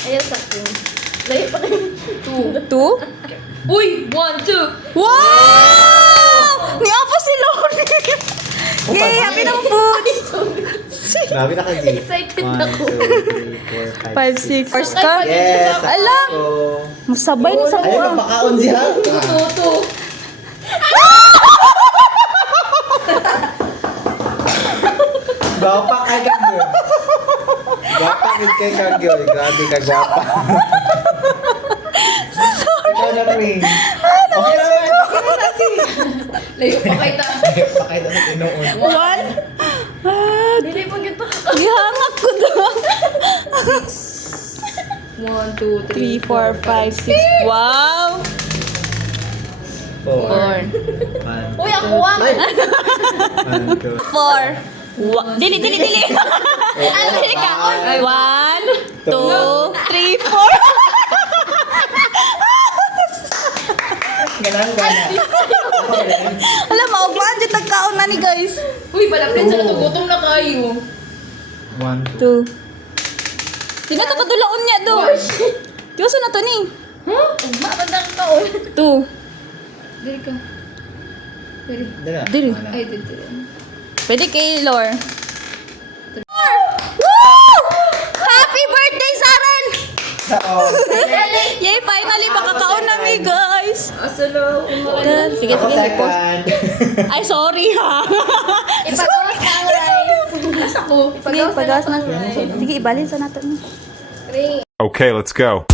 Ayaw sa akin. Layo pa kayo. 2. Uy! 1, 2! Wow! Niapa si Loni. Yay! Happy ng food. Grabe na kasi. Excited 1, ako. 2, 3, 4, 5, 5, 6. First ka? Yes! Alam. Ako. Masabay ni sa Ayun, kuha. napakaon siya. 2, 2. Gwapa kay Kagyoy. Gwapa kay Kagyoy. Grabe ka, gwapa. Ikaw na, Queen. Okay naman. Layo pa kayo ta. Pakita sa tinoon. 1. Dili mo gito. Gihangak ko doon. 1, 2, 3, 4, 5, 6. Wow! 4. 1. Uy, ako 1! 1, 2. 4. Dili. Ano dili ka? 1, 2, 3, 4. Ganang gana. Alam mo, upuan dyan nagkaon na ni guys. Uy, palapit sa natugutom na kayo. 1, 2. 2. Di na kakadulaon niya do. Tiyoso na to ni. Huh? Ugma, bandang kaon. 2. Dili ka. Dili. Dili. Ay, dili. Pwede kay Lor. Woo! Happy birthday, Saren! Yay, finally, makakaon na mi, guys. Asalo. Sige, Ako sige. second. Ay, sorry ha. Ipagawas na ang rice. Asa ko? Sige, pagawas na. Sige, ibalin sa natin. Ring. Okay, let's go.